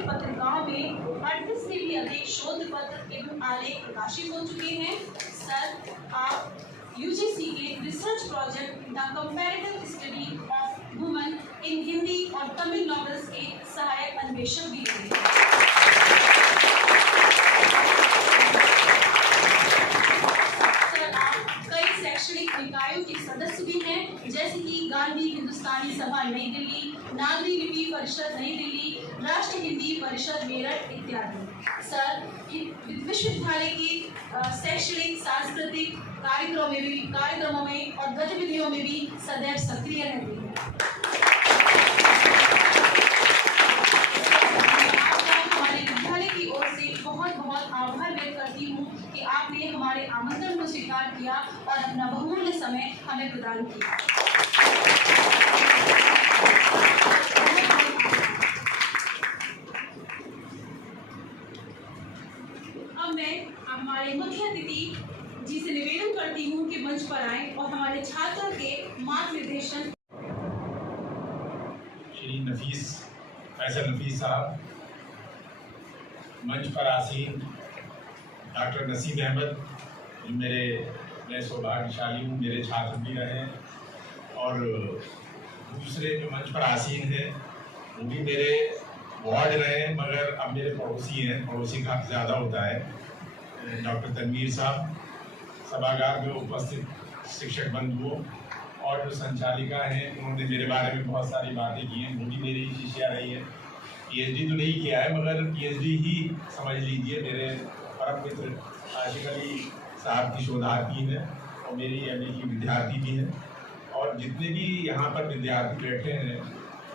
प्रमुख पत्रिकाओं में 38 से भी अधिक शोध पत्र एवं आलेख प्रकाशित हो चुके हैं। सर, आप यूजीसी के research project the comparative study of women in Hindi और तमिल नॉवेल्स के सहायक अन्वेषक भी रहे। सर, आप कई शैक्षणिक निकायों के सदस्य भी हैं, जैसे कि गांधी हिंदुस्तानी सभा नई दिल्ली, नागरी लिपि परिषद नई दिल्ली, राष्ट्र हिंदी परिषद मेरठ इत्यादि। सर, विश्वविद्यालय की शैक्षणिक सांस्कृतिक कार्यक्रमों में और गतिविधियों में भी सदैव सक्रिय रहते हैं। हमारे विद्यालय की ओर से बहुत बहुत आभार व्यक्त करती हूँ कि आपने हमारे आमंत्रण को स्वीकार किया और अपना बहुमूल्य समय हमें प्रदान किया। अब मैं हमारे मुख्य अतिथि जी से निवेदन करती हूँ कि मंच पर आएं और हमारे छात्रों के मार्गदर्शन। श्री फैसल नफीस साहब, मंच पर आसीन डॉक्टर नसीम अहमद, जो मैं सौभाग्यशाली हूँ, मेरे छात्र भी रहे, और दूसरे जो मंच पर आसीन हैं वो भी मेरे वार्ड रहे, मगर अब मेरे पड़ोसी हैं, पड़ोसी काफ़ी ज़्यादा होता है। डॉक्टर तनवीर साहब, सभागार में उपस्थित शिक्षक बंधुओं और जो संचालिका हैं, उन्होंने मेरे बारे में बहुत सारी बातें की हैं। वो भी मेरी ही शिष्या रही है। पीएचडी तो नहीं किया है, मगर पीएचडी ही समझ लीजिए। मेरे परम मित्र आशिक अली साहब की शोधार्थी हैं और मेरी एमए की विद्यार्थी भी हैं। और जितने भी यहाँ पर विद्यार्थी बैठे हैं,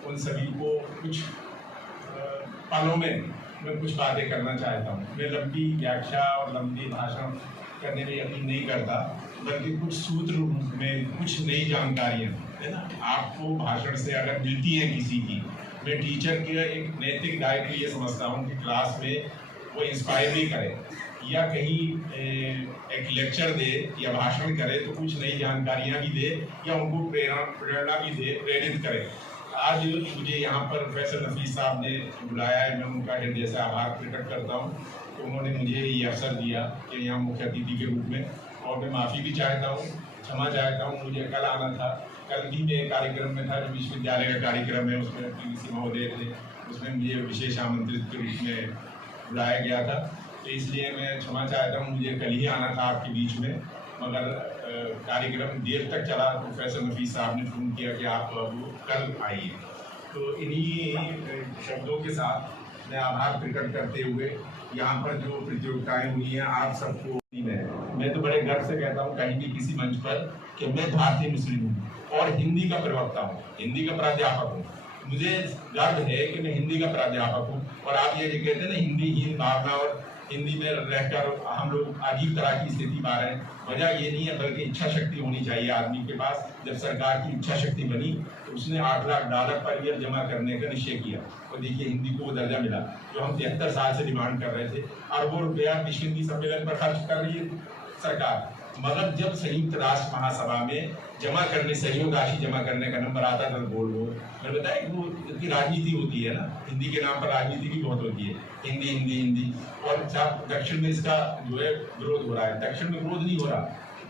उन सभी को कुछ पलों में मैं कुछ बातें करना चाहता हूँ। मैं लंबी व्याख्या और लंबी भाषण करने में यकीन नहीं करता, बल्कि कुछ सूत्र रूप में कुछ नई जानकारियाँ, है ना, आपको भाषण से अगर मिलती है किसी की। मैं टीचर के एक नैतिक दायित्व ये समझता हूँ कि क्लास में वो इंस्पायर भी करे या कहीं एक लेक्चर दे या भाषण करे तो कुछ नई जानकारियाँ भी दे या उनको प्रेरणा भी दे, प्रेरित करे। आज मुझे यहाँ पर फैसल नफीस साहब ने बुलाया है, मैं उनका हृदय से आभार प्रकट करता हूँ कि उन्होंने मुझे ये अवसर दिया कि यहाँ मुख्य अतिथि के रूप में। और मैं माफ़ी भी चाहता हूँ, क्षमा चाहता हूँ, मुझे कल आना था। कल भी मैं कार्यक्रम में था, जो विश्वविद्यालय का कार्यक्रम है, उसमें पीवीसी महोदय थे, उसमें मुझे विशेष आमंत्रित के रूप में बुलाया गया था। तो इसलिए मैं क्षमा चाहता हूँ, मुझे कल ही आना था आपके बीच में, मगर कार्यक्रम देर तक चला तो फैसल नफीस साहब ने फ़ोन किया कि आप अब कल आइए। तो इन्हीं शब्दों के साथ मैं आभार प्रकट करते हुए यहाँ पर जो प्रतियोगिताएं हुई हैं, आप सबको मैं तो बड़े गर्व से कहता हूँ कहीं भी किसी मंच पर कि मैं भारतीय मुस्लिम हूँ और हिंदी का प्रवक्ता हूँ, हिंदी का प्राध्यापक हूँ। मुझे गर्व है कि मैं हिंदी का प्राध्यापक हूँ। और आप ये जो कहते हैं ना, हिंदीहीन भावना और हिंदी में रहकर हम लोग अजीब तरह की स्थिति पा रहे हैं, वजह ये नहीं है, बल्कि इच्छा शक्ति होनी चाहिए आदमी के पास। जब सरकार की इच्छा शक्ति बनी तो उसने $8 लाख पर ईयर जमा करने का निश्चय किया और देखिए हिंदी को वो दर्जा मिला जो हम 73 साल से डिमांड कर रहे थे। अरबों रुपया विश्व हिंदी सम्मेलन पर खर्च कर रही है सरकार, मगर जब संयुक्त राष्ट्र महासभा में जमा करने, सहयोग राशि जमा करने का नंबर आता था, बोल लो, मैंने बताया कि वो इतनी राजनीति होती है ना, हिंदी के नाम पर राजनीति भी बहुत होती है, हिंदी हिंदी हिंदी। और दक्षिण में इसका जो है विरोध हो रहा है। दक्षिण में विरोध नहीं हो रहा,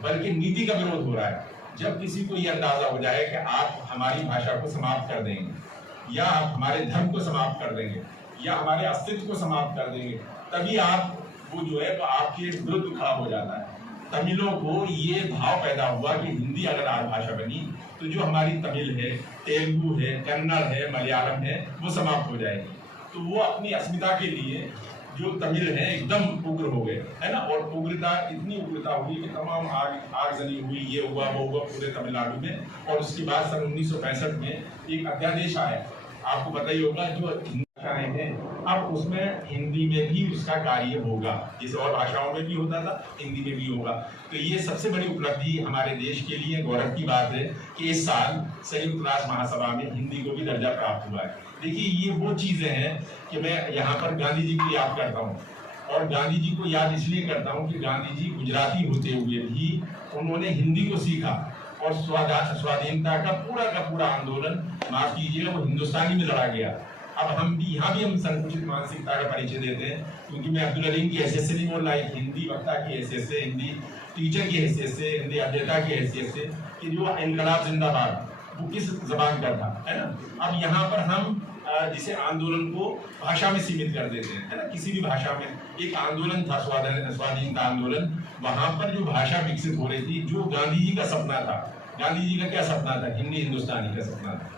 बल्कि नीति का विरोध हो रहा है। जब किसी को ये अंदाजा हो जाए कि आप हमारी भाषा को समाप्त कर देंगे या आप हमारे धर्म को समाप्त कर देंगे या हमारे अस्तित्व को समाप्त कर देंगे, तभी आप वो जो है तो आपके विरुद्ध खड़ा हो जाता है। तमिलों को ये भाव पैदा हुआ कि हिंदी अगर राजभाषा बनी तो जो हमारी तमिल है, तेलुगु है, कन्नड़ है, मलयालम है, वो समाप्त हो जाएगी। तो वो अपनी अस्मिता के लिए जो तमिल है एकदम उग्र हो गए, है ना। और उग्रता, इतनी उग्रता हुई कि तमाम आगजनी हुई, ये हुआ वो हुआ पूरे तमिलनाडु में। और उसके बाद सन 1965 में एक अध्यादेश आया, आपको पता ही होगा, जो भाषाएं हैं अब उसमें हिंदी में भी उसका कार्य होगा, जैसे और भाषाओं में भी होता था, हिंदी में भी होगा। तो ये सबसे बड़ी उपलब्धि हमारे देश के लिए गौरव की बात है कि इस साल संयुक्त राष्ट्र महासभा में हिंदी को भी दर्जा प्राप्त हुआ है। देखिए, ये वो चीज़ें हैं कि मैं यहाँ पर गांधी जी को याद करता हूँ, और गांधी जी को याद इसलिए करता हूँ कि गांधी जी गुजराती होते हुए भी उन्होंने हिंदी को सीखा और स्वाधीनता का पूरा आंदोलन, माफ कीजिएगा, वो हिंदुस्तानी में लड़ा गया। अब हम भी यहाँ भी हम संकुचित मानसिकता का परिचय देते हैं, क्योंकि मैं अब्दुल अलीम की हैसियत से नहीं बोल रहा, एक हिंदी वक्ता की हैसियत से, हिंदी टीचर की हैसियत से, हिंदी अध्येता की हैसियत से, कि जो इनकलाब जिंदाबाद वो किस जबान पर था, है ना। अब यहाँ पर हम जिसे आंदोलन को भाषा में सीमित कर देते हैं, है ना। किसी भी भाषा में एक आंदोलन था, स्वाधीनता आंदोलन, वहां पर जो भाषा विकसित हो रही थी, जो गांधी जी का सपना था। गांधी जी का क्या सपना था? हिंदी हिंदुस्तानी का सपना था,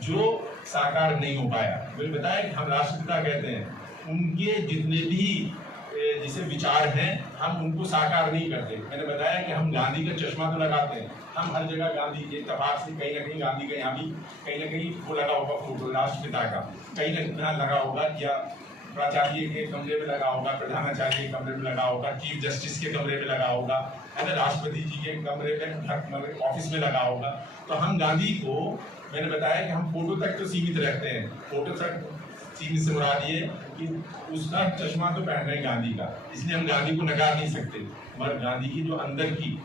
जो साकार नहीं हो पाया। मैंने बताया कि हम राष्ट्रपिता कहते हैं, उनके जितने भी जिसे विचार हैं हम उनको साकार नहीं करते। मैंने बताया कि हम गांधी का चश्मा तो लगाते हैं, हम हर जगह गांधी के इत्तेफाक से कहीं ना कहीं गांधी का यहाँ भी कहीं ना कहीं वो लगा होगा फोटो राष्ट्रपिता का, कहीं ना कहीं लगा होगा, या प्राचार्य के कमरे में लगा होगा, प्रधानाचार्य के कमरे में लगा होगा, चीफ जस्टिस के कमरे में लगा होगा, है ना, राष्ट्रपति जी के कमरे में ऑफिस में लगा होगा। तो हम गांधी को, मैंने बताया कि हम फोटो तक तो सीमित रहते हैं, फोटो तक सीमित से मुराद ये कि उसका चश्मा तो पहन रहे हैं गांधी का, इसलिए हम गांधी को नकार नहीं सकते, मगर गांधी की जो अंदर की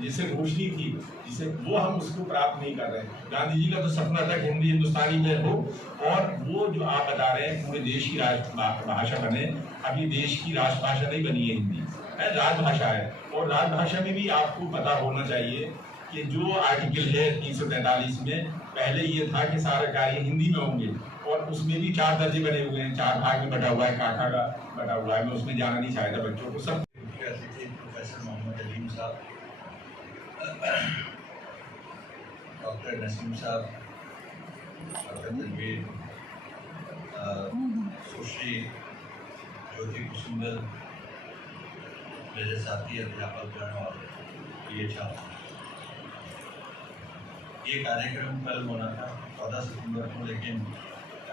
जिसे रोशनी थी, जिसे वो हम उसको प्राप्त नहीं कर रहे हैं। गांधी जी का तो सपना था कि हिंदी हिंदुस्तानी में हो, और वो जो आप बता रहे हैं पूरे देश की राजभाषा बने। अभी देश की राजभाषा नहीं बनी है हिंदी, है राजभाषा है। और राजभाषा में भी आपको पता होना चाहिए कि जो आर्टिकल है 343 में, पहले ये था कि सारे कार्य हिंदी में होंगे, और उसमें भी 4 दर्जे बने हुए हैं, 4 भाग में बटा हुआ है, काका का बटा हुआ है। मैं उसमें जाना नहीं चाहता बच्चों को। सब प्रोफेसर मोहम्मद अलीम साहब, डॉक्टर नसीम साहब, डॉक्टर तनवीर, सुश्री ज्योति कुसुंबल, मेरे साथी अध्यापकगण और प्रिय छात्र, ये कार्यक्रम कल होना था 14 सितंबर को, लेकिन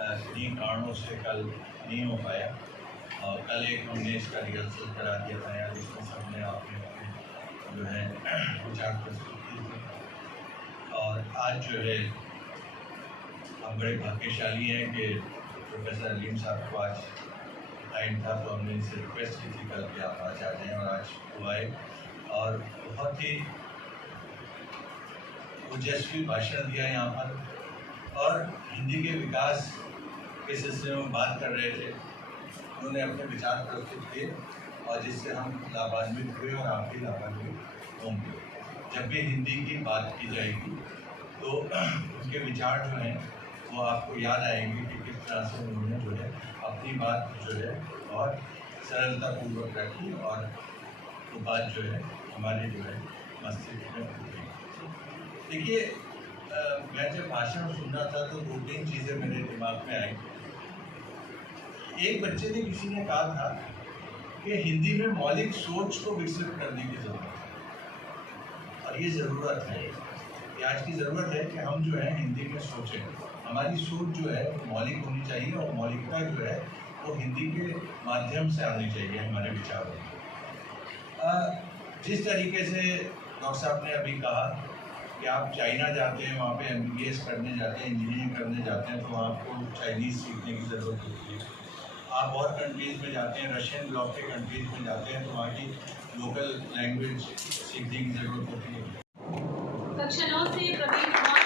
किन्हीं कारणों से कल नहीं हो पाया। और कल एक हमने इसका रिहर्सल करा दिया था यार, जिसमें सबने अपने जो है विचार प्रस्तुत किए थे। और आज जो है हम बड़े भाग्यशाली हैं कि प्रोफेसर अलीम साहब को आज टाइम था, तो हमने इनसे रिक्वेस्ट की थी कल कि आप आज आ जाएँ, और आज वो आए और बहुत ही ओजस्वी भाषण दिया यहाँ पर, और हिंदी के विकास के सिलसिले में बात कर रहे थे। उन्होंने अपने विचार प्रस्तुत किए और जिससे हम लाभान्वित हुए, और आप भी लाभान्वित होंगे। जब भी हिंदी की बात की जाएगी तो उनके विचार जो हैं वो आपको याद आएंगे कि किस तरह से उन्होंने जो है अपनी बात जो है और सरलतापूर्वक रखी, और वो बात जो है हमारे जो है मस्तिष्क में उतरी। देखिए, मैं जब भाषण सुन रहा था तो 2-3 चीज़ें मेरे दिमाग में आई। एक बच्चे ने, किसी ने कहा था कि हिंदी में मौलिक सोच को विकसित करने की ज़रूरत है, और ये ज़रूरत है, ये आज की ज़रूरत है कि हम जो है हिंदी में सोचें। हमारी सोच जो है मौलिक होनी चाहिए, और मौलिकता जो है वो हिंदी के माध्यम से आनी चाहिए हमारे विचारों में। जिस तरीके से डॉक्टर साहब ने अभी कहा कि आप चाइना जाते हैं, वहाँ पे MBBS करने जाते हैं, इंजीनियरिंग करने जाते हैं, तो आपको चाइनीज़ सीखने की ज़रूरत होती है। आप और कंट्रीज़ में जाते हैं, रशियन ब्लॉक के कंट्रीज़ में जाते हैं, तो वहाँ की लोकल लैंग्वेज सीखने की ज़रूरत होती है। कक्षा 9 से प्रवीण कुमार